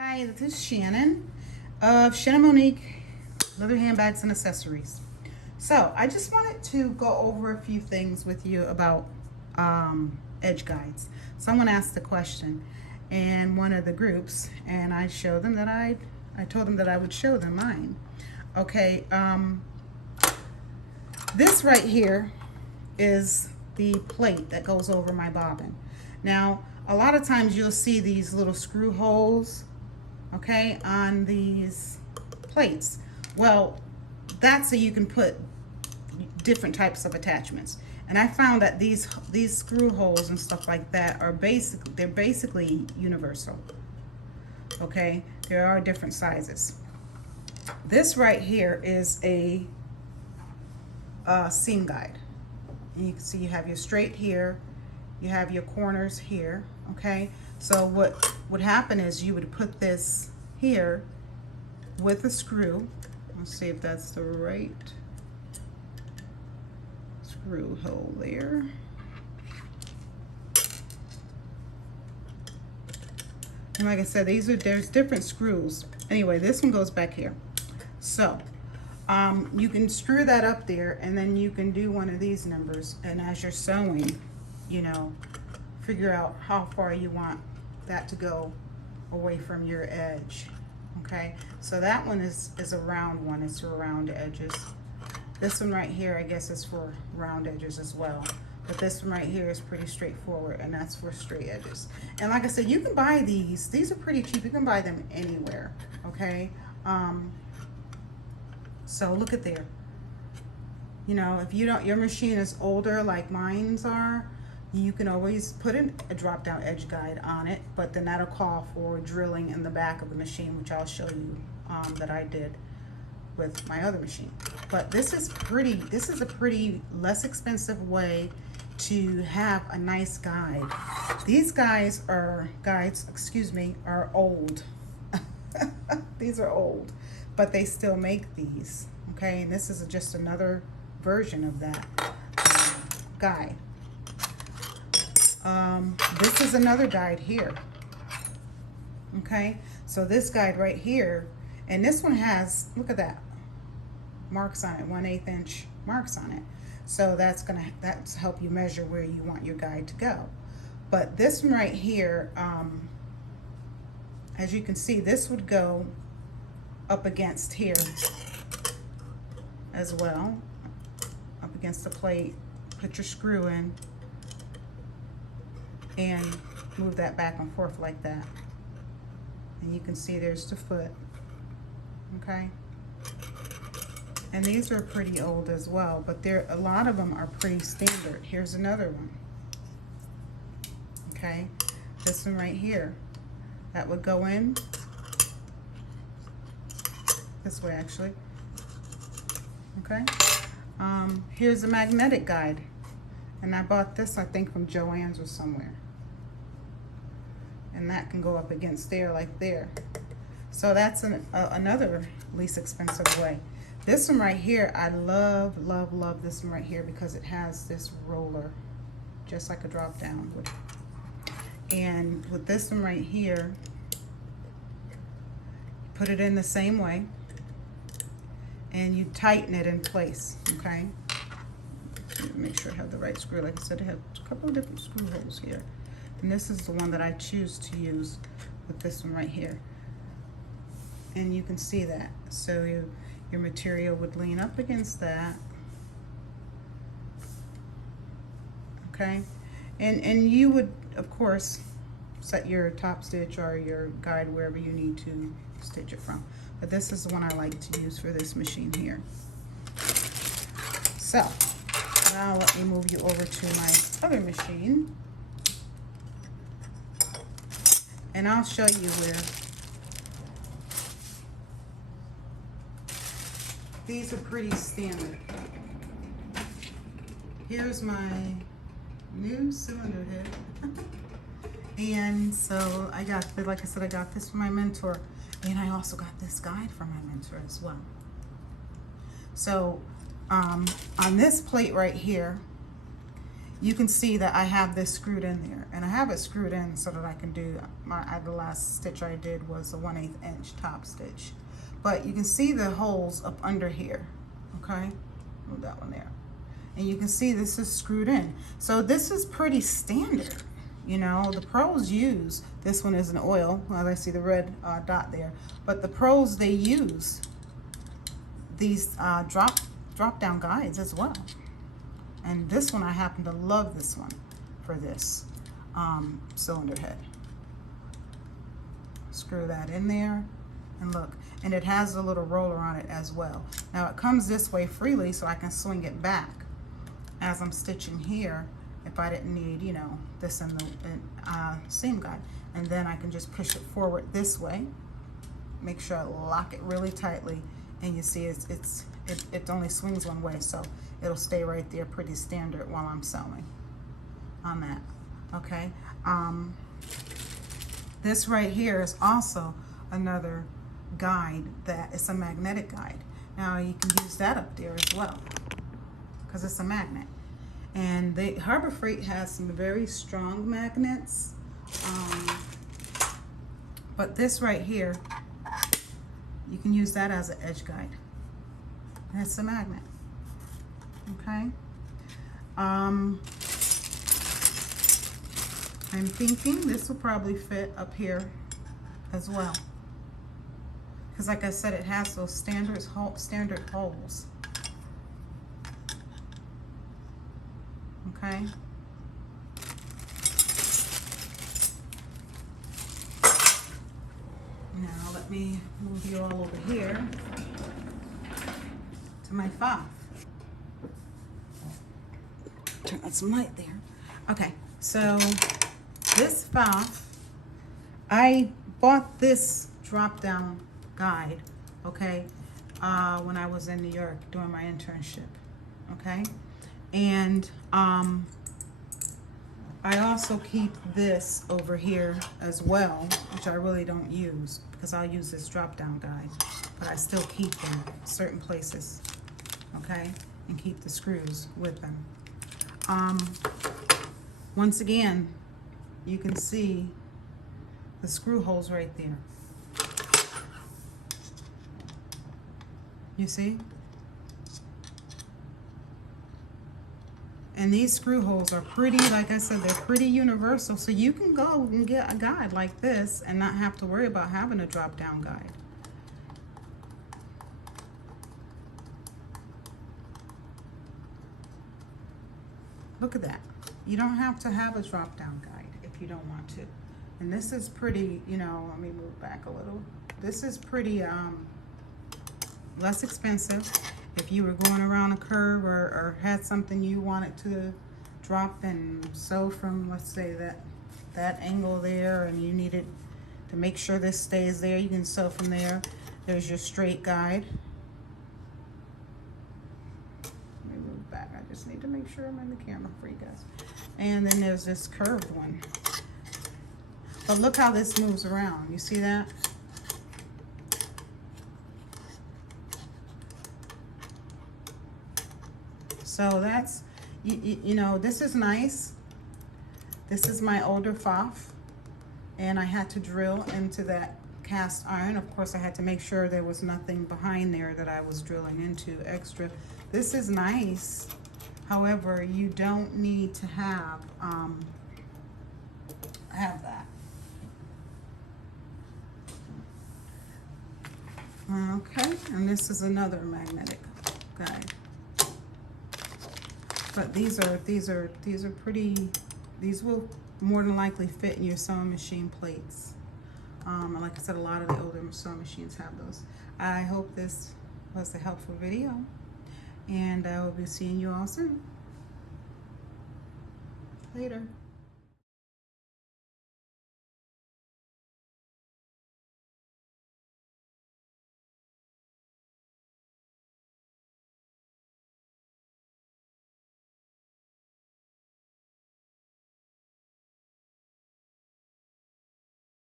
Hi, this is Shannon of Shannon Monique, Leather Handbags and Accessories. So I just wanted to go over a few things with you about edge guides. Someone asked the question in one of the groups, and I showed them that I told them that I would show them mine. Okay, this right here is the plate that goes over my bobbin. Now, a lot of times you'll see these little screw holes, okay, on these plates. Well, that's so you can put different types of attachments. And I found that these screw holes and stuff like that are they're basically universal. Okay, there are different sizes. This right here is a seam guide. And you can see you have your straight here, you have your corners here. Okay, so what would happen is you would put this here with a screw. Let's see if that's the right screw hole there. And like I said, there's different screws. Anyway, this one goes back here. So you can screw that up there, and then you can do one of these numbers, and as you're sewing, you know, figure out how far you want that to go away from your edge. Okay, so that one is a round one. It's for round edges. This one right here, I guess, is for round edges as well. But this one right here is pretty straightforward, and that's for straight edges. And like I said, you can buy these. These are pretty cheap. You can buy them anywhere. Okay. So look at there. You know, if you don't, your machine is older like mine's are, you can always put a drop-down edge guide on it, but then that'll call for drilling in the back of the machine, which I'll show you that I did with my other machine. But this is a pretty less expensive way to have a nice guide. These guides are old. These are old, but they still make these. Okay, and this is just another version of that guide. This is another guide here. Okay, so this guide right here, and this one has, look at that, marks on it, 1/8 inch marks on it. So that's help you measure where you want your guide to go. But this one right here, as you can see, this would go up against here as well, up against the plate. Put your screw in and move that back and forth like that. And you can see there's the foot. Okay, and these are pretty old as well, but a lot of them are pretty standard. Here's another one. Okay, this one right here, that would go in this way actually. Okay, here's a magnetic guide, and I bought this, I think, from Joann's or somewhere, and that can go up against there like there. So that's another least expensive way. This one right here, I love this one right here because it has this roller, just like a drop down would. And with this one right here, put it in the same way, and you tighten it in place. Okay, make sure I have the right screw. Like I said, I have a couple of different screw holes here, and this is the one that I choose to use with this one right here. And you can see that. So your material would lean up against that. Okay, and you would, of course, set your top stitch or your guide wherever you need to stitch it from. But this is the one I like to use for this machine here. So now let me move you over to my other machine, and I'll show you where these are pretty standard. Here's my new cylinder head. And so I got, like I said, I got this from my mentor, and I also got this guide from my mentor as well. So on this plate right here, you can see that I have this screwed in there, and I have it screwed in so that I can do the last stitch I did was a 1/8 inch top stitch. But you can see the holes up under here, okay? Move that one there. And you can see this is screwed in. So this is pretty standard. You know, the pros use, this one is an oil, well, I see the red dot there, but the pros, they use these drop down guides as well. And this one, I happen to love this one for this cylinder head. Screw that in there, and look, and it has a little roller on it as well. Now it comes this way freely, so I can swing it back as I'm stitching here if I didn't need, you know, this in the seam guide. And then I can just push it forward this way, make sure I lock it really tightly, and you see it only swings one way, so it'll stay right there pretty standard while I'm sewing on that, okay? This right here is also another guide that it's a magnetic guide. Now you can use that up there as well because it's a magnet. And Harbor Freight has some very strong magnets, but this right here, you can use that as an edge guide. And it's a magnet, okay? I'm thinking this will probably fit up here as well, because like I said, it has those standard holes. Okay. Now let me move you all over here to my fob. Turn on some light there. Okay, so this fob, I bought this drop down guide, okay, when I was in New York doing my internship, okay? And I also keep this over here as well, which I really don't use because I'll use this drop down guide, but I still keep them certain places, okay, and keep the screws with them. Once again, you can see the screw holes right there. You see? And these screw holes are pretty, like I said, they're pretty universal. So you can go and get a guide like this and not have to worry about having a drop down guide. Look at that. You don't have to have a drop down guide if you don't want to. And this is pretty, you know, let me move back a little. This is pretty less expensive. If you were going around a curve or had something you wanted to drop and sew from, let's say that angle there, and you needed to make sure this stays there, you can sew from there. There's your straight guide. Let me move back. I just need to make sure I'm in the camera for you guys. And then there's this curved one. But look how this moves around. You see that? So that's, you know, this is nice. This is my older FOF, and I had to drill into that cast iron. Of course, I had to make sure there was nothing behind there that I was drilling into extra. This is nice. However, you don't need to have that. Okay, and this is another magnetic guide. But these are pretty, these will more than likely fit in your sewing machine plates. And like I said, a lot of the older sewing machines have those. I hope this was a helpful video, and I will be seeing you all soon. Later.